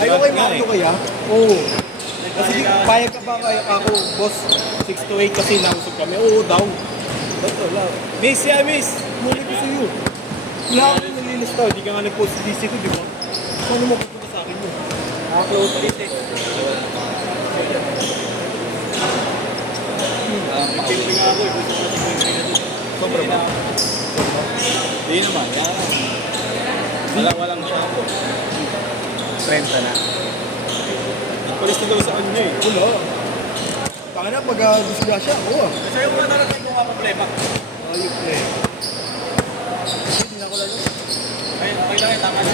Ayaw kayo Mario kaya? Oo. Kasi payag ka ba kaya ako, boss, 6 to 8 kasi nausog kami. Oo daw. Bato lang. Miss ya, miss. Muli ko sa'yo. Wala akong nililista. Hindi ka nga nag-post sa DC ko, di ba? Ano mo pupunta sa akin yun? Naka-close DC. Nagpimpi nga ako. Sobra ba? Hindi naman. Walang shampoo. 30 na. Palis na daw sa kanya eh. Wala. Baka na pag disgrasya ako ah. Kasi yung mga narating ko nga problema. Ayun eh. Hindi na ako lalo. Ay, okay lang eh. Tama na.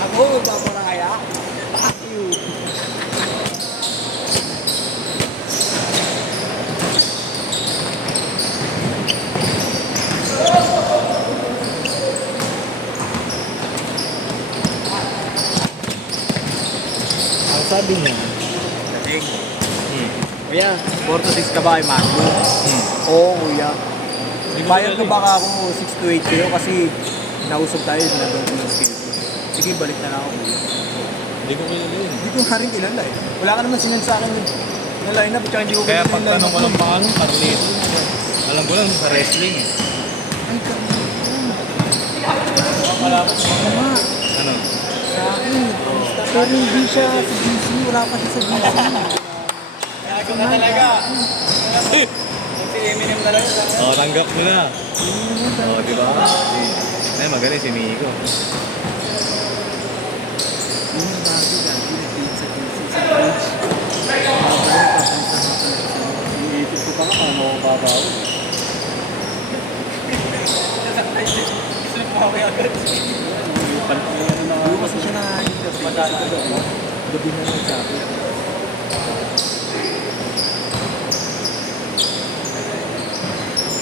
Ako, paparaya. Fuck you. Ang sabi niya. Kuya, 4 to 6 ka ba kay Marco? Oo, kuya. Bayad ko baka ako 6 to 8 kayo kasi nausap tayo na doon ko ng skill. Sige, balik na lang ako. Hindi ko kilala yun. Hindi ko nga rin kilala eh. Wala ka naman sinend sa akin na line up, tsaka hindi ko Kaya kilala pag yung line tanong up ko lang mo. paano, Carlito. Alam ko lang sa wrestling eh. Ay, Carlito. Malapit mo. Tama. Ano? Sa akin. Pero hindi siya sa GC. Wala pa siya sa GC. Ako na talaga. Si Eminem na lang. Oo, tanggap mo na. Oo, di ba? Ay, magaling si Miko. Yung bago dati nag-date sa GC sa bridge. Babalik pa sa iniisip ko pa nga paano ako babaw. Hindi kasi siya nakahin kasi madala ko doon. Gabi na lang sa akin.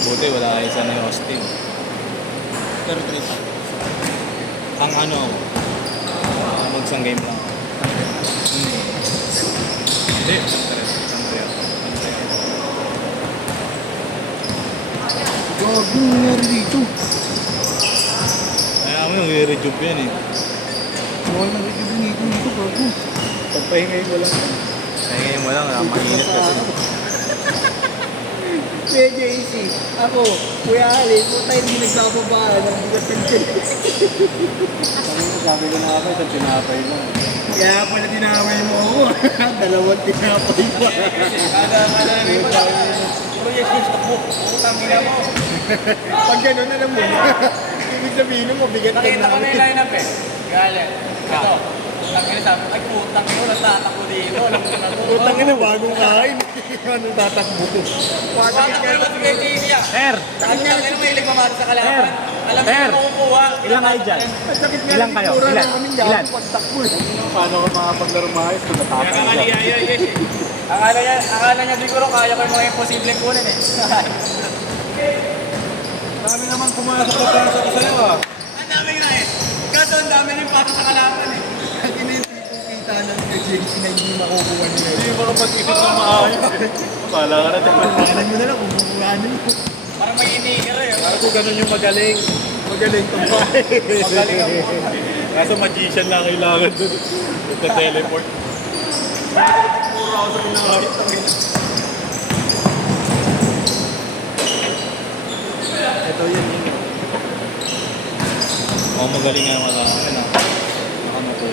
Buti wala kayo sa ni Austin. Pero trip. Ang ano, magsang game lang. Hindi, isang trip. Gago, nangyari dito. Kaya mo yung i-rejuve yan eh. Bawal nang review dito, gago. Pagpahingayin mo lang. Pahingayin mo lang, mainit kasi. Kuya JC, ako, Kuya Ali, po tayo hindi nagbababa ng bugat ng tiyan. Sabi ko na ako, isang tinapay lang. Kaya pala tinapay mo ako. Dalawang tinapay pa. Kada namin mo lang. Kuya, stop mo. Utang ina mo. Pag gano'n, alam mo, ibig sabihin mo, bigat ka Nakita ko na yung lineup eh. Galing. Ito. Tangin sabi, ay putang ina, natatakbo dito. Alam mo na po. Utang ina, bagong kain. Anong tatakbo ko? Wala ka naman kay JC ah. Sir, Tangin na may nagmamahal sa kalaban. Alam mo Sir. na makukuha. Ilang kayo dyan? Sakit nga Ilan ng kayo? itsura Ilan? ng kaming Ilan? yapo pagtakbo eh. Paano ka makapaglaro maayos kung Kaya natapos ka ka? maliyaya yes eh. Akala niya siguro kaya ko yung mga imposibleng kunin eh. Dami naman pumasok na pasa ko sa'yo ah. Ang dami nga eh. Kaso ang dami rin pasok sa kalaban eh. Hindi na yung tipong kita ng JC na hindi makukuha nila. Hindi mo kapag-isip ng maayos. Pala ka na tayo. Pakanan mo na lang kung kukuhanin mo. Parang may iniger eh. Para kung ganun yung magaling. Magaling tumbay. Magaling ang mga. Kaso magician lang kailangan dun. Nagka-teleport. Puro ako sa pinangahit. Ito yun yun. Oo, magaling nga yung mga akin ah. Nakamuko.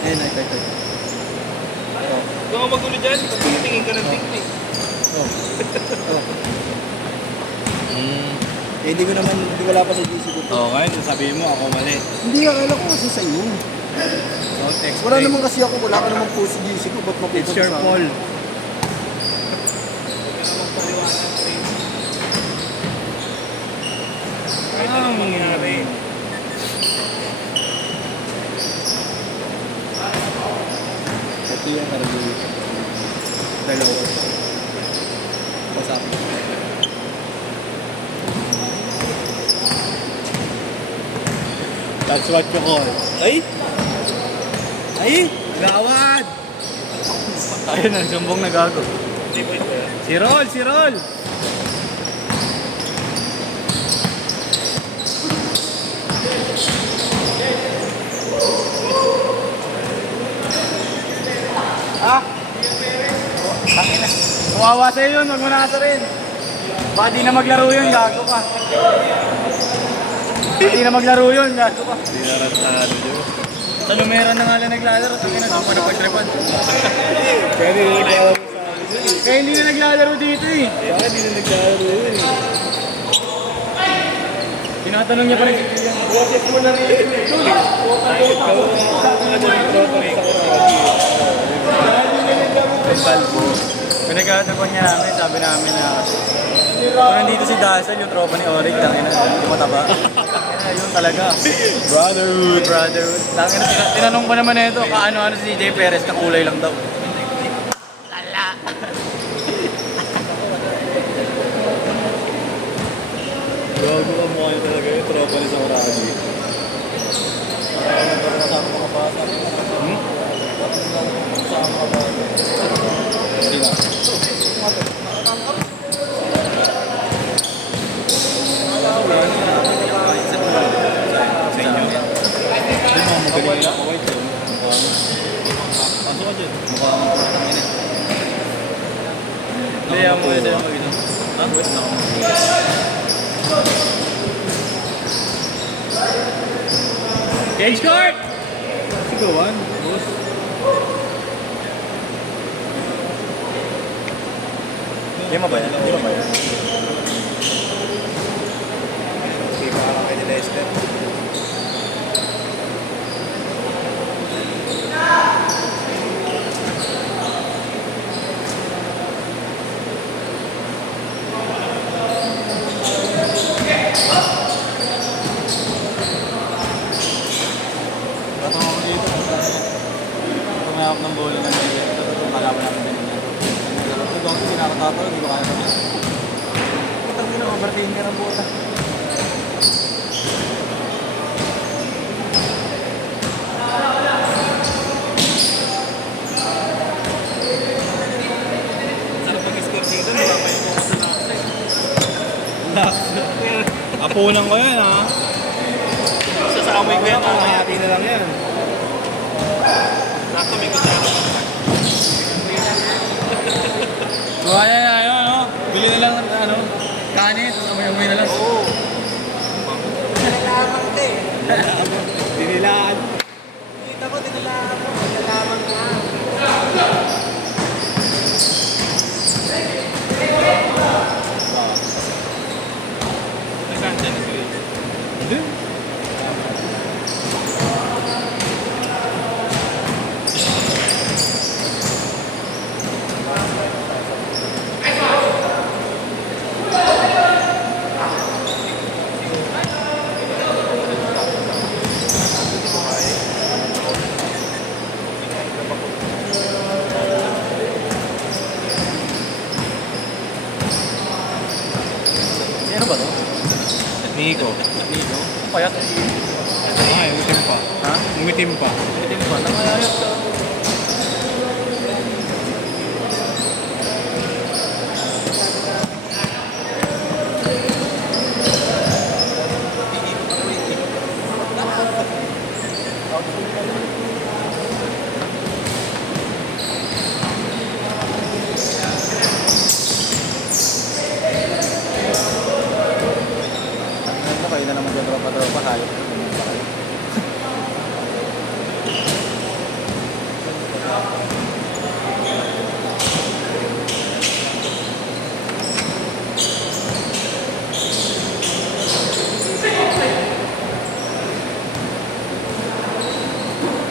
Ayun, ito. Huwag ako magulo dyan. Tingin ka ng tingin. Oh. Eh, hindi ko naman, hindi wala pa sa GC ko. Oo, ngayon sabihin mo ako mali. Hindi, akala ko kasi sa iyo. Don't explain. Wala naman kasi ako, wala ka naman po sa GC ko. Ba't mapupunta It's your sa akin? call. Kahit anong mangyari. Ito yung karagay. Dalawa. Pasapin. That's what you call. Ay! Ay! Gawad! Ayun, ang sumbong na gago. Hindi po ito. Si Roll, si Roll! Ah! Tangin na. Kawawa sa'yo yun, huwag mo na rin. Baka di na maglaro yun, gago ka. Di na maglaro yun, gago ka. Hindi na ratado yun. Sa Lumera na nga lang naglalaro, tangin na, ako na pagtripan. Kaya hindi na naglalaro sa Kaya hindi na naglalaro dito eh. Kaya hindi na naglalaro yun eh. Tinatanong niya pa rin si Kilian. Boses mo na rin yun eh. Ikaw, ano yung protocol sa Balbo. Pinagkatapan niya namin, sabi namin na kung nandito si Dazzle, yung tropa ni Orig, tangin na, yung mataba. Yun talaga. Brotherhood. Brotherhood. Tangin na, tinanong ko naman na ito, kaano-ano si CJ Perez, kakulay lang daw. Gago ka mukha niya talaga yung tropa ni Sauragi. Sa inyo? Hindi mo magaling na ako white yun. Pasok ka dyan. Mukha mo patangin eh. Hindi, ang mga sa'yo mag-ito. Ha? Cage court! Sigawan, boss. Lima ba yan? Lima ba yan? Okay, parang kay Lester. Tatawag ko dito. Tumahap ng bola ng nila. Kalaban namin din niya. Ito daw kasi nakatato, hindi ko kaya naman. Putang ina, overtain ka ng bola. Sarap mag-score dito, wala pa yung mga sinakse. Apunan ko yan, ha? Sasamay ko yan, hati na lang yan. Nakto, may kutsara. Kaya na yun, ano? Bili na lang, ano, kanin, tapos amoy-amoy na lang. Oo. Dinilaan. Kita ko, tinilaan ko. Nalaman na. Nagkanda na sila. Hindi. Ano ba to? Nico. Nico? Ang payat. Ay, umitim pa. Ha? Umitim pa. Itim pa. Nakayayat ka. Kayo na naman tropa-tropa kayo.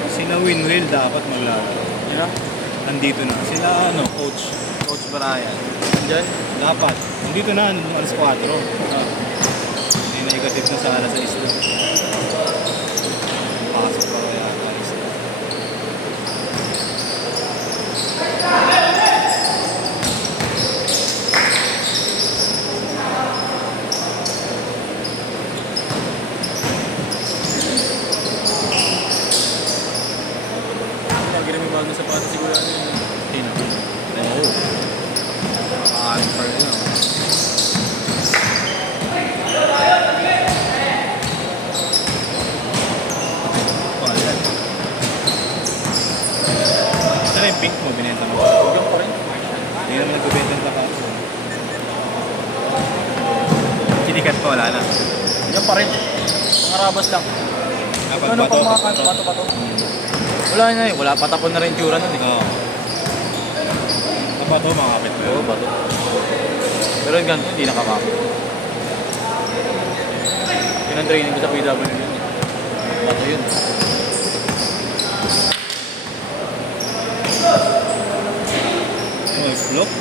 Sila Winril dapat maglalaro. Yun na? Nandito na. Sila ano, coach. Coach Brian. Diyan? Dapat. Nandito na, alas 4. Hindi negative na sa alas 6 na. Pasok pa kaya alas 6. Pag-iram yung bagong sapatos siguro ano yun. Sino? Oo. Pinikat pa, wala na. Yan pa rin. Pangarabas lang. Ano pang mga bato-bato? Wala na eh. Wala patapon na rin tsura nun eh. Oo. Ang bato, mga kapit mo. Oo, bato. Pero yung ganito, hindi nakakapit. Yun ang training ko sa PW yun eh. Bato yun. Ano, explode?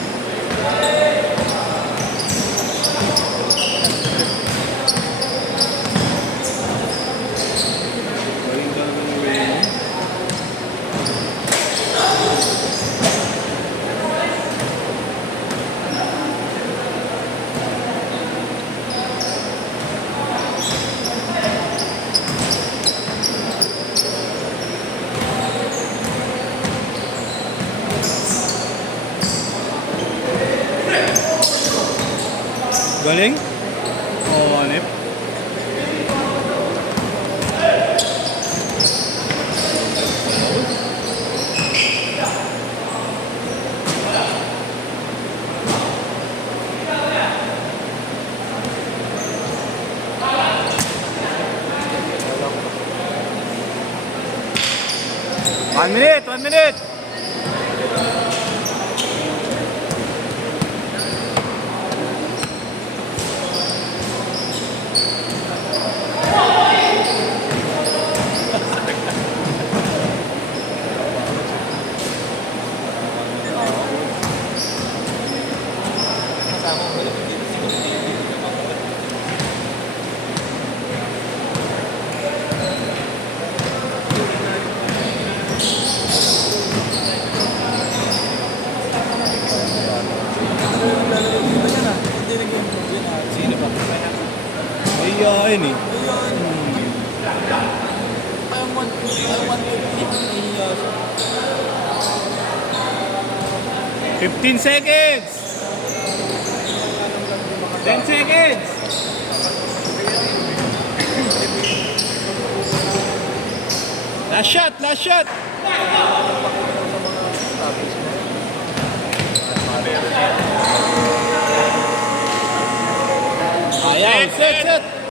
Galing ka naman yung way mo. Galing? Oo, Anip. One minute! 1 minute! Sino ba? Ayain eh. 15 seconds! 10 seconds! Last shot! Last shot! Ayaw! Set! Set!